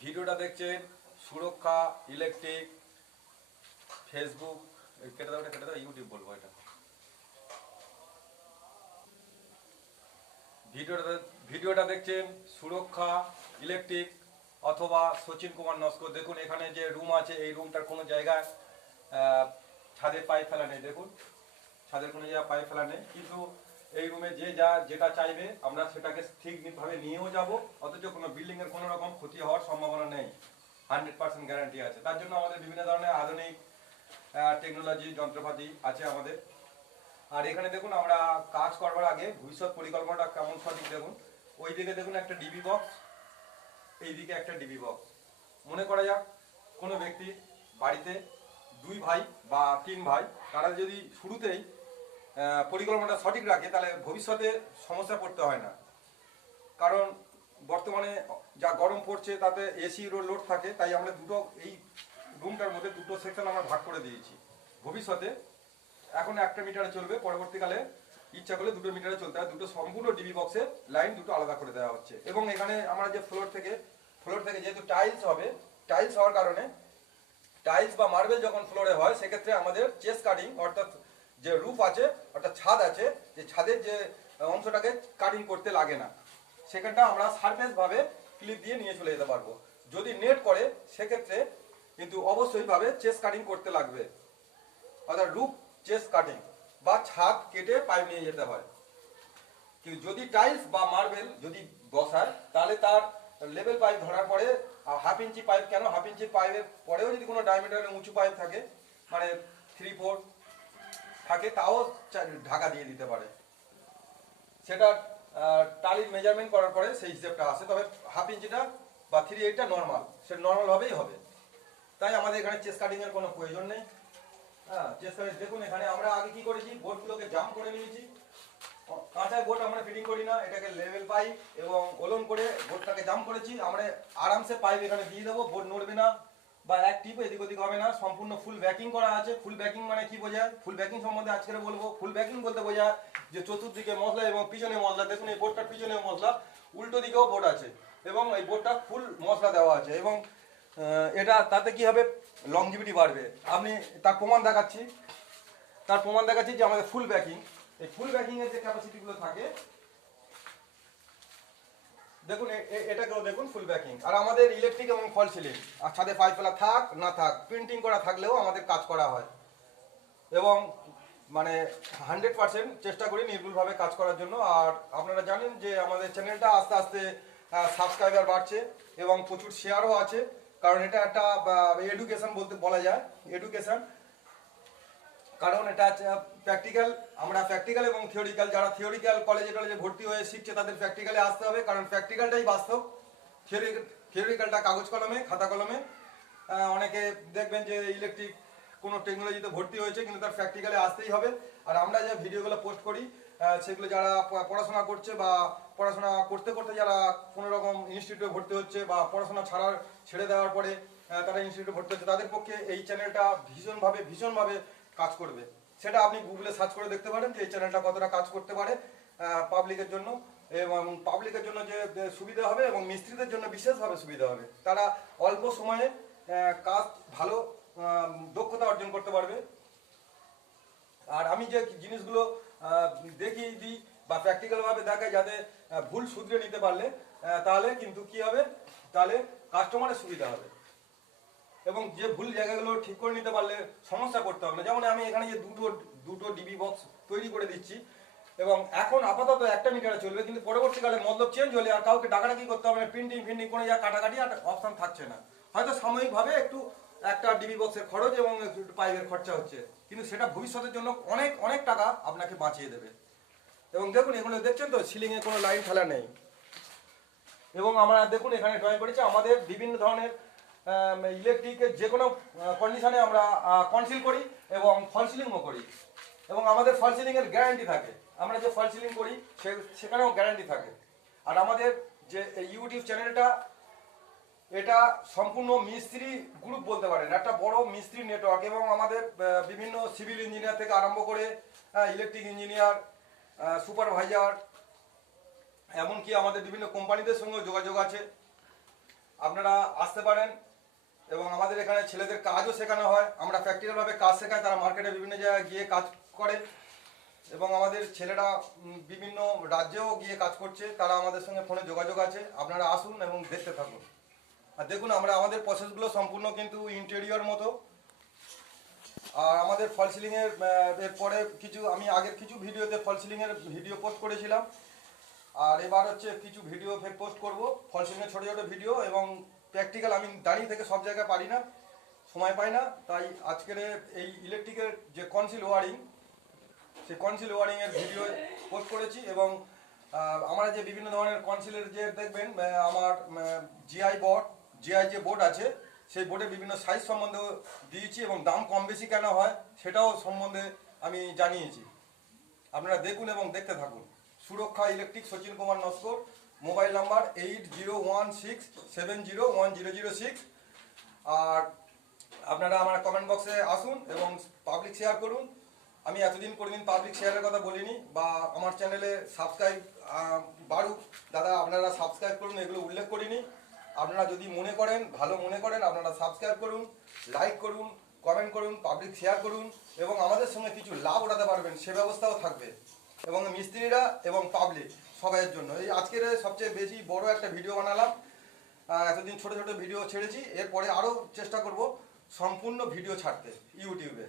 ভিডিওটা দেখছেন সুরক্ষা ইলেকট্রিক ফেসবুক কেটে দাও ইউটিউব বলবো এটা। ভিডিওটা দেখছেন সুরক্ষা ইলেকট্রিক অথবা সচিন কুমার নস্কর। দেখুন এখানে যে রুম আছে এই রুমটার কোনো জায়গায় ছাদের পাইপ ফেলা নেই। দেখুন ছাদের কোনো জায়গায় পাইপ ফেলা নেই, কিন্তু এই রুমে যেটা চাইবে আমরা সেটাকে ঠিকভাবে নিয়েও যাব, অথচ কোনো বিল্ডিংয়ের কোনো রকম ক্ষতি হওয়ার সম্ভাবনা নেই, 100% গ্যারান্টি আছে। তার জন্য আমাদের বিভিন্ন ধরনের আধুনিক টেকনোলজি যন্ত্রপাতি আছে আমাদের। আর এখানে দেখুন আমরা কাজ করবার আগে ভবিষ্যৎ পরিকল্পনাটা কেমন সঠিক দেখুন। ওই দিকে দেখুন একটা ডিবি বক্স, এই দিকে একটা ডিবি বক্স। মনে করা যাক কোনো ব্যক্তি বাড়িতে 2 ভাই বা 3 ভাই, তারা যদি শুরুতেই পরিকল্পনাটা সঠিক রাখে তাহলে ভবিষ্যতে সমস্যা পড়তে হয় না। কারণ বর্তমানে যা গরম পড়ছে তাতে এসির লোড থাকে, তাই আমরা এই রুমটার মধ্যে দুটো সেকশন আমরা ভাগ করে দিয়েছি। ভবিষ্যতে এখন 1টা মিটারে চলবে, পরবর্তীকালে ইচ্ছা করলে 2 মিটারে চলতে হয়। দুটো সম্পূর্ণ ডিবি বক্সে লাইন দুটো আলাদা করে দেওয়া হচ্ছে। এবং এখানে আমরা যে ফ্লোর থেকে যেহেতু টাইলস হবে, টাইলস হওয়ার কারণে টাইলস বা মার্বেল যখন ফ্লোরে হয় সেক্ষেত্রে আমাদের চেস্ট কাটিং অর্থাৎ যে রুফ আছে অর্থাৎ ছাদ আছে, যে ছাদের যে অংশটাকে কাটিং করতে লাগে না, সেখানটা আমরা সারফেস ভাবে ক্লিপ দিয়ে নিয়ে চলে যেতে পারবো। যদি নেট করে সেক্ষেত্রে কিন্তু অবশ্যই ভাবে চেস্ট কাটিং করতে লাগবে, অর্থাৎ রুফ চেস্ট কাটিং বা ছাদ কেটে পাইপ নিয়ে যেতে হয়। কিন্তু যদি টাইলস বা মার্বেল যদি বসায় তাহলে তার লেভেল পাইপ ধরার পরে 1/2 ইঞ্চি পাইপ কেন 1/2 ইঞ্চি পাইপের পরেও যদি কোনো ডায়ামিটারের উঁচু পাইপ থাকে, মানে 3-4 থাকে, তাও ঢাকা দিয়ে দিতে পারে। সেটা টালির মেজারমেন্ট করার পরে সেই হিসেবটা আসে, তবে 1/2 ইঞ্চিটা বা 3/8টা নর্মাল, সেটা নর্মালভাবেই হবে। তাই আমাদের এখানে চেস্ট কাটিং এর কোনো প্রয়োজন নেই। হ্যাঁ, চেস্ট কাটিং দেখুন এখানে আমরা আগে কি করেছি, বোর্ডগুলোকে জাম করে নিয়েছি। কাঁচা বোর্ড আমরা ফিটিং করি না, এটাকে লেভেল পাইপ এবং ওলন করে বোর্ডটাকে জাম করেছি। আমরা আরামসে পাইপ এখানে দিয়ে দেবো, বোর্ড নড়বে না বা এক টিপ এদিক ওদিক হবে না। সম্পূর্ণ ফুল ব্যাকিং করা আছে। ফুল ব্যাকিং মানে কি বোঝায়, ফুল ব্যাকিং সম্বন্ধে আজকে বলবো। ফুল ব্যাকিং বলতে বোঝায় যে চতুর্দিকে মশলা এবং পিছনে মশলা। দেখুন এই বোর্ডটার পিছনে মশলা, উল্টো দিকেও বোর্ড আছে এবং এই বোর্ডটা ফুল মশলা দেওয়া আছে। এবং এটা তাতে কি হবে, লংজিভিটি বাড়বে। আমি তার প্রমাণ দেখাচ্ছি যে আমাদের ফুল ব্যাকিং, এই ফুল ব্যাকিং এর যে ক্যাপাসিটিগুলো থাকে দেখুন, এটাকেও দেখুন ফুল ব্যাকিং। আর আমাদের ইলেকট্রিক এবং ফল সিলিং, আর ছাদে পাইপ ফেলা থাক না থাক, প্রিন্টিং করা থাকলেও আমাদের কাজ করা হয় এবং মানে 100% চেষ্টা করি নির্ভুলভাবে কাজ করার জন্য। আর আপনারা জানেন যে আমাদের চ্যানেলটা আস্তে আস্তে সাবস্ক্রাইবার বাড়ছে এবং প্রচুর শেয়ারও আছে, কারণ এটা একটা এডুকেশন বলা যায়, এডুকেশন। কারণ এটা প্র্যাকটিক্যাল, আমরা প্র্যাকটিক্যাল এবং থিওরিক্যাল, যারা থিওরিক্যাল কলেজে ভর্তি হয়ে শিখছে তাদের প্র্যাকটিক্যালে আসতে হবে, কারণ প্র্যাকটিক্যালটাই বাস্তব। থিওরিক্যালটা কাগজ কলমে, খাতা কলমে। অনেকে দেখবেন যে ইলেকট্রিক কোনো টেকনোলজিতে ভর্তি হয়েছে কিন্তু তার প্র্যাকটিক্যালে আসতেই হবে। আর আমরা যে ভিডিওগুলো পোস্ট করি সেগুলো যারা পড়াশোনা করছে বা পড়াশোনা করতে করতে যারা কোনো রকম ইনস্টিটিউটে ভর্তি হচ্ছে বা পড়াশোনা ছেড়ে দেওয়ার পরে তারা ইনস্টিটিউটে ভর্তি হচ্ছে, তাদের পক্ষে এই চ্যানেলটা ভীষণভাবে কাজ করবে। সেটা আপনি গুগলে সার্চ করে দেখতে পারেন যে এই চ্যানেলটা কতটা কাজ করতে পারে পাবলিকের জন্য। এবং পাবলিকের জন্য যে সুবিধা হবে এবং মিস্ত্রিদের জন্য বিশেষভাবে সুবিধা হবে। তারা অল্প সময়ে কাজ ভালো দক্ষতা অর্জন করতে পারবে। আর আমি যে জিনিসগুলো দেখিয়ে দিই বা প্র্যাকটিক্যালভাবে দেখাই, যাতে ভুল শুধরে নিতে পারলে তাহলে কিন্তু কি হবে, তাহলে কাস্টমারের সুবিধা হবে এবং যে ভুল জায়গাগুলো ঠিক করে নিতে পারলে সমস্যা করতে হবে না। যেমন আমি এখানে যে দুটো ডিবি বক্স তৈরি করে দিচ্ছি এবং এখন আপাতত 1টা মিটারে চলবে, কিন্তু পরবর্তীকালে মতলব চেঞ্জ হলে আর কাউকে ডাকাডাকি করতে হবে না, প্রিন্টিং কোনো কাটাকাটি আর অপশন থাকছে না। হয়তো সাময়িকভাবে একটু একটা ডিবি বক্সের খরচ এবং একটু পাইপের খরচা হচ্ছে, কিন্তু সেটা ভবিষ্যতের জন্য অনেক টাকা আপনাকে বাঁচিয়ে দেবে। এবং দেখুন এগুলো দেখছেন তো, সিলিংয়ে কোনো লাইন ফেলা নেই। এবং আমরা দেখুন এখানে ড্রয়িং করেছি আমাদের বিভিন্ন ধরনের ইলেকট্রিকের যে কোনো কন্ডিশনে আমরা কনসিল করি এবং ফল সিলিংও করি এবং আমাদের ফল সিলিংয়ের গ্যারান্টি থাকে। আমরা যে ফল সিলিং করি সেখানেও গ্যারান্টি থাকে। আর আমাদের যে ইউটিউব চ্যানেলটা, এটা সম্পূর্ণ মিস্ত্রি গ্রুপ বলতে পারেন, একটা বড় মিস্ত্রি নেটওয়ার্ক। এবং আমাদের বিভিন্ন সিভিল ইঞ্জিনিয়ার থেকে আরম্ভ করে ইলেকট্রিক ইঞ্জিনিয়ার, সুপারভাইজার এমনকি আমাদের বিভিন্ন কোম্পানিদের সঙ্গেও যোগাযোগ আছে, আপনারা আসতে পারেন। এবং আমাদের এখানে ছেলেদের কাজও শেখানো হয়, আমরা প্র্যাকটিক্যালভাবে কাজ শেখাই, তারা মার্কেটে বিভিন্ন জায়গায় গিয়ে কাজ করে এবং আমাদের ছেলেরা বিভিন্ন রাজ্যেও গিয়ে কাজ করছে, তারা আমাদের সঙ্গে ফোনে যোগাযোগ আছে। আপনারা আসুন এবং দেখতে থাকুন। আর দেখুন আমরা আমাদের প্রসেসগুলো সম্পূর্ণ কিন্তু ইন্টেরিয়র মতো। আর আমাদের ফল সিলিংয়ের এরপরে আমি আগের কিছু ভিডিওতে ফল সিলিংয়ের ভিডিও পোস্ট করেছিলাম, আর এবার হচ্ছে কিছু ভিডিও ফের পোস্ট করব ফল সিলিংয়ের ছোটো ছোটো ভিডিও। এবং প্র্যাকটিক্যাল আমি দাঁড়িয়ে থেকে সব জায়গায় পারি না, সময় পাই না, তাই আজকের এই ইলেকট্রিকের যে কনসিল ওয়ারিং, সেই কনসিল ওয়ারিংয়ের ভিডিও পোস্ট করেছি। এবং আমরা যে বিভিন্ন ধরনের কনসিলের যে দেখবেন আমার জিআই যে বোর্ড আছে, সেই বোর্ডে বিভিন্ন সাইজ সম্বন্ধে দিয়েছি এবং দাম কম বেশি কেন হয় সেটাও সম্বন্ধে আমি জানিয়েছি। আপনারা দেখুন এবং দেখতে থাকুন। সুরক্ষা electric, Sachin Kumar Naskar, mobile number 8016701006। আর আপনারা আমার কমেন্ট বক্সে আসুন এবং পাবলিক শেয়ার করুন। আমি এতদিন কোনোদিন পাবলিক শেয়ারের কথা বলিনি, বা আমার চ্যানেলে সাবস্ক্রাইব বাড়ুক দাদা, আপনারা সাবস্ক্রাইব করুন, এগুলো উল্লেখ করিনি। আপনারা যদি মনে করেন, ভালো মনে করেন, আপনারা সাবস্ক্রাইব করুন, লাইক করুন, কমেন্ট করুন, পাবলিক শেয়ার করুন এবং আমাদের সঙ্গে কিছু লাভ ওঠাতে পারবেন সে ব্যবস্থাও থাকবে। এবং মিস্ত্রিরা এবং পাবলিক সবাইয়ের জন্য এই আজকের সবচেয়ে বেশি বড় একটা ভিডিও বানালাম। এতদিন ছোট ছোট ভিডিও ছেড়েছি, এরপরে আরও চেষ্টা করব সম্পূর্ণ ভিডিও ছাড়তে ইউটিউবে।